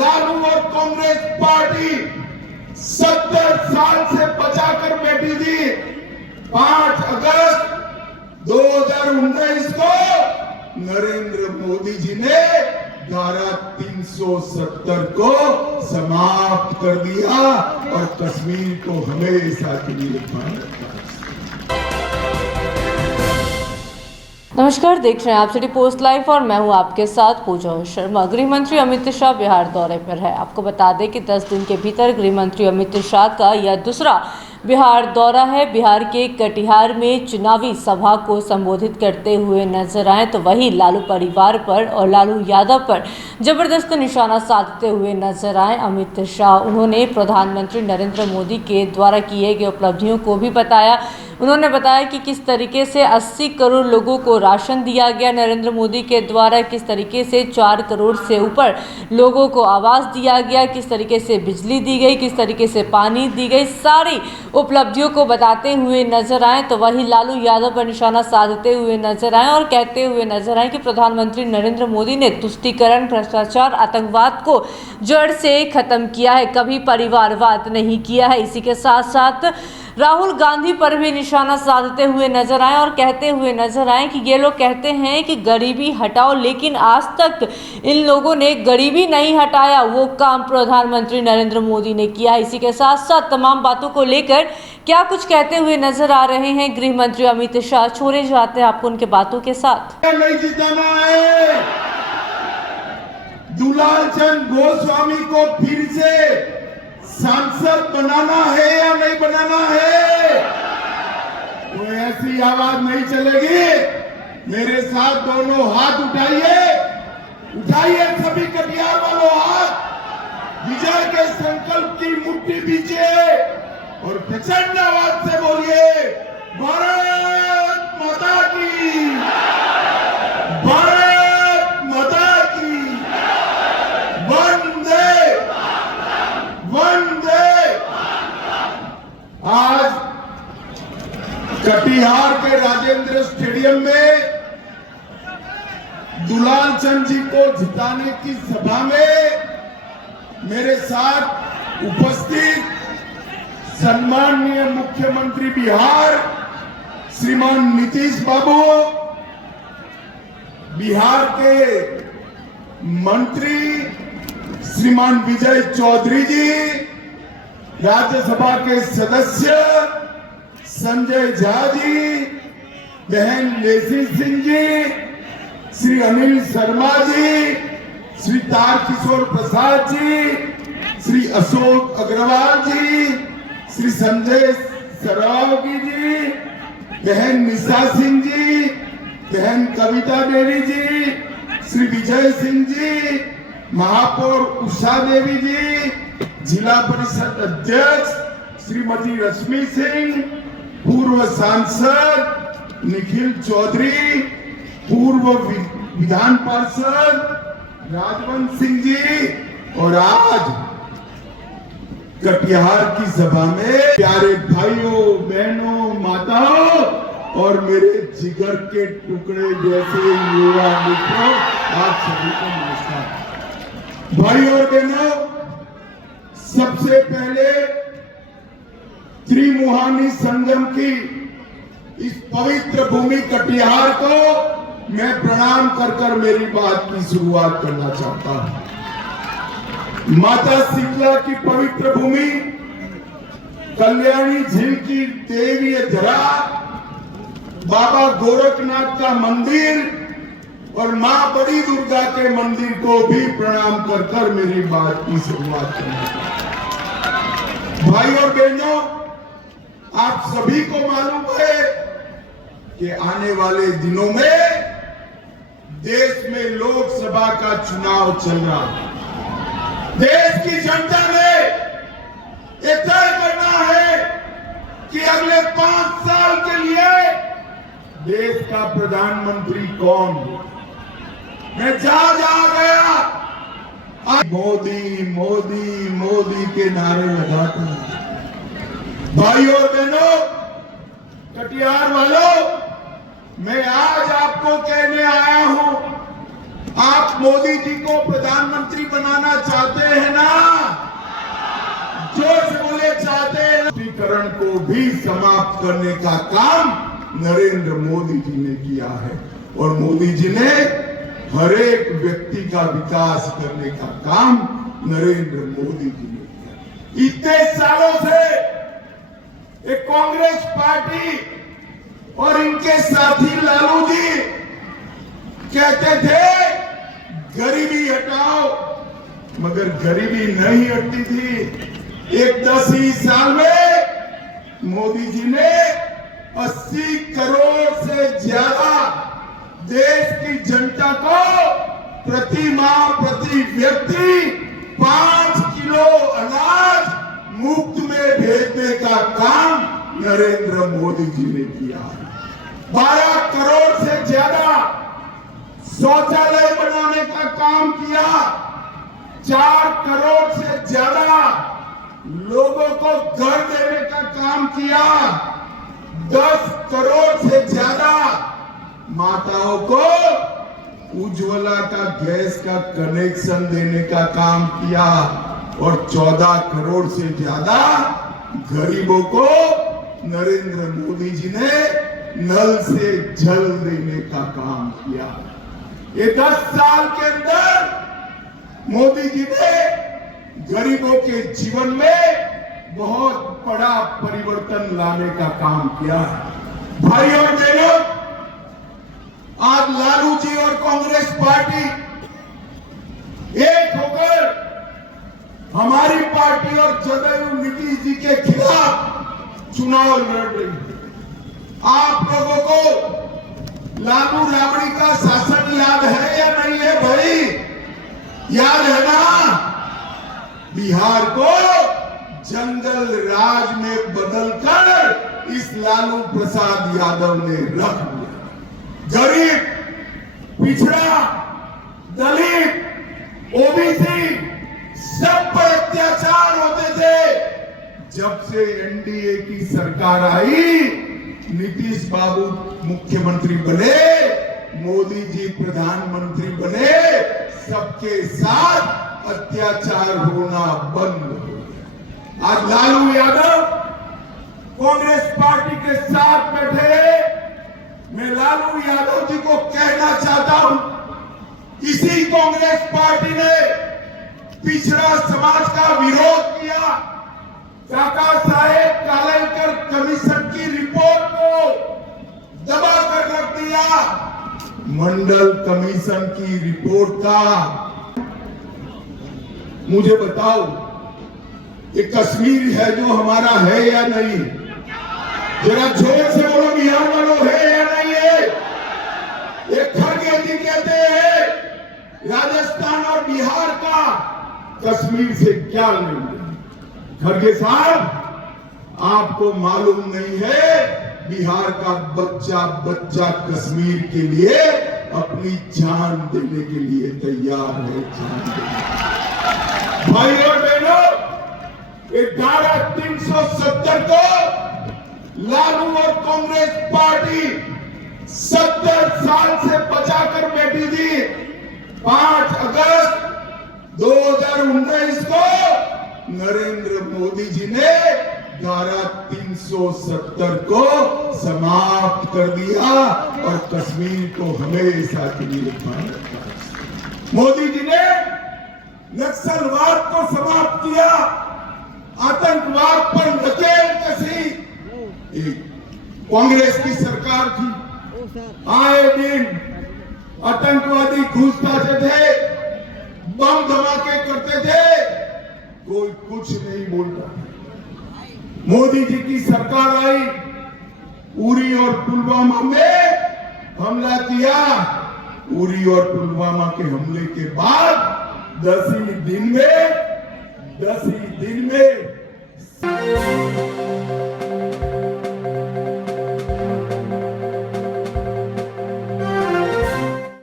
लालू और कांग्रेस पार्टी 70 साल से बचाकर बैठी थी। 5 अगस्त 2019 को नरेंद्र मोदी जी ने धारा 370 को समाप्त कर दिया और कश्मीर को हमेशा के लिए भारत का। नमस्कार, देख रहे हैं आप सिटी पोस्ट लाइव और मैं हूं आपके साथ पूजा शर्मा। गृह मंत्री अमित शाह बिहार दौरे पर है। आपको बता दें कि 10 दिन के भीतर गृह मंत्री अमित शाह का यह दूसरा बिहार दौरा है। बिहार के कटिहार में चुनावी सभा को संबोधित करते हुए नजर आए तो वहीं लालू परिवार पर और लालू यादव पर जबरदस्त निशाना साधते हुए नजर आए अमित शाह। उन्होंने प्रधानमंत्री नरेंद्र मोदी के द्वारा किए गए उपलब्धियों को भी बताया। उन्होंने बताया कि किस तरीके से 80 करोड़ लोगों को राशन दिया गया नरेंद्र मोदी के द्वारा, किस तरीके से 4 करोड़ से ऊपर लोगों को आवास दिया गया, किस तरीके से बिजली दी गई, किस तरीके से पानी दी गई, सारी उपलब्धियों को बताते हुए नजर आए तो वहीं लालू यादव पर निशाना साधते हुए नजर आए और कहते हुए नजर आए कि प्रधानमंत्री नरेंद्र मोदी ने तुष्टीकरण, भ्रष्टाचार, आतंकवाद को जड़ से खत्म किया है, कभी परिवारवाद नहीं किया है। इसी के साथ साथ राहुल गांधी पर भी निशाना साधते हुए नजर आए और कहते हुए नजर आए कि ये लोग कहते हैं कि गरीबी हटाओ, लेकिन आज तक इन लोगों ने गरीबी नहीं हटाया, वो काम प्रधानमंत्री नरेंद्र मोदी ने किया। इसी के साथ साथ तमाम बातों को लेकर क्या कुछ कहते हुए नजर आ रहे हैं गृह मंत्री अमित शाह। छोड़े जाते हैं आपको उनके बातों के साथ। नहीं जिताना है, दुलाल चंद गोस्वामी को फिर से सांसद बनाना है या नहीं बनाना है? कोई ऐसी आवाज नहीं चलेगी। मेरे साथ दोनों हाथ उठाइए, उठाइए सभी कटिहार वालों हाथ। विजय के संकल्प की मुट्ठी दीजिए और प्रचंड आवाज से बोलिए, भारत माता की, भारत माता की, वंदे वंदे। आज कटिहार के राजेंद्र स्टेडियम में दुलाल चंद जी को जिताने की सभा में मेरे साथ उपस्थित सम्माननीय मुख्यमंत्री बिहार श्रीमान नीतीश बाबू, बिहार के मंत्री श्रीमान विजय चौधरी जी, राज्यसभा के सदस्य संजय झा जी, बहन लेसी सिंह जी, श्री अनिल शर्मा जी, श्री तारकिशोर प्रसाद जी, श्री अशोक अग्रवाल जी, श्री संजय सरावगी जी, बहन निशा सिंह जी, बहन कविता देवी जी, श्री विजय सिंह जी, महापौर उषा देवी जी, जिला परिषद अध्यक्ष श्रीमती रश्मि सिंह, पूर्व सांसद निखिल चौधरी, पूर्व विधान पार्षद राजवंत सिंह जी, और आज कटिहार की सभा में प्यारे भाइयों, बहनों, माताओं और मेरे जिगर के टुकड़े जैसे युवा मित्रों, आप सभी को नमस्कार। भाई और बहनों, सबसे पहले त्रिमुहानी संगम की इस पवित्र भूमि कटिहार को मैं प्रणाम कर मेरी बात की शुरुआत करना चाहता हूं। माता शीतला की पवित्र भूमि, कल्याणी झील की देवीय धरा, बाबा गोरखनाथ का मंदिर और मां बड़ी दुर्गा के मंदिर को भी प्रणाम कर मेरी बात की शुरुआत करना। भाई और बहनों, आप सभी को मालूम है कि आने वाले दिनों में देश में लोकसभा का चुनाव चल रहा है। देश की जनता ने ये तय करना है कि अगले 5 साल के लिए देश का प्रधानमंत्री कौन। मैं जहां गया मोदी मोदी मोदी के नारे लगाते हैं। भाइयों और बहनों, कटिहार वालों, मैं आज आपको कहने आया हूं आप मोदी जी को प्रधानमंत्री बनाना चाहते हैं ना? जोर से बोले चाहते हैं। तुष्टीकरण को भी समाप्त करने का काम नरेंद्र मोदी जी ने किया है और मोदी जी ने हर एक व्यक्ति का विकास करने का काम नरेंद्र मोदी जी ने किया। इतने सालों से एक कांग्रेस पार्टी और इनके साथी लालू जी कहते थे गरीबी हटाओ, मगर गरीबी नहीं हटती थी। एक 10 ही साल में मोदी जी ने 80 करोड़ से ज्यादा देश की जनता को प्रति माह प्रति व्यक्ति 5 किलो अनाज मुफ्त में भेजने का काम नरेंद्र मोदी जी ने किया है। 12 करोड़ से ज्यादा शौचालय बनाने का काम किया। 4 करोड़ से ज्यादा लोगों को घर देने का काम किया। 10 करोड़ से ज्यादा माताओं को उज्ज्वला का गैस का कनेक्शन देने का काम किया और 14 करोड़ से ज्यादा गरीबों को नरेंद्र मोदी जी ने नल से जल देने का काम किया। ये 10 साल के अंदर मोदी जी ने गरीबों के जीवन में बहुत बड़ा परिवर्तन लाने का काम किया है। भाई और बहनों, आज लालू जी और कांग्रेस पार्टी एक होकर हमारी पार्टी और जदयू नीतीश जी के खिलाफ चुनाव लड़ रही है। आप लोगों को लालू राबड़ी का शासन याद है या नहीं है भाई? याद है ना? बिहार को जंगल राज में बदलकर इस लालू प्रसाद यादव ने रख दिया। गरीब, पिछड़ा, दलित, ओबीसी सब पर अत्याचार होते थे। जब से एनडीए की सरकार आई, नीतीश बाबू मुख्यमंत्री बने, मोदी जी प्रधानमंत्री बने, सबके साथ अत्याचार होना बंद हो गया। आज लालू यादव कांग्रेस पार्टी के साथ बैठे। मैं लालू यादव जी को कहना चाहता हूं, इसी कांग्रेस पार्टी ने पिछड़ा समाज का विरोध किया। काका साहेब कालेलकर कमीशन की रिपोर्ट को दबा कर रख दिया। मंडल कमीशन की रिपोर्ट का मुझे बताओ, ये कश्मीर है जो हमारा है या नहीं? जरा जोर से बोलो, बिहार वालों है या नहीं है? ये खड़गे जी कहते हैं राजस्थान और बिहार का कश्मीर से क्या लेना? खड़गे साहब, आपको मालूम नहीं है बिहार का बच्चा बच्चा कश्मीर के लिए अपनी जान देने के लिए तैयार है। जान देने। भाई और बहनों, 11/370 को लालू और कांग्रेस पार्टी 70 साल से बचाकर बैठी थी। 5 अगस्त 2019 को नरेंद्र मोदी जी ने धारा 370 को समाप्त कर दिया और कश्मीर को हमेशा के लिए बंद रखा। मोदी जी ने नक्सलवाद को समाप्त किया, आतंकवाद पर नकेल कसी। एक कांग्रेस की सरकार थी, आए दिन आतंकवादी घुस जाते थे, बम धमाके करते थे, कोई कुछ नहीं बोलता। मोदी जी की सरकार आई, उरी और पुलवामा में हमला किया। उरी और पुलवामा के हमले के बाद 10 ही दिन में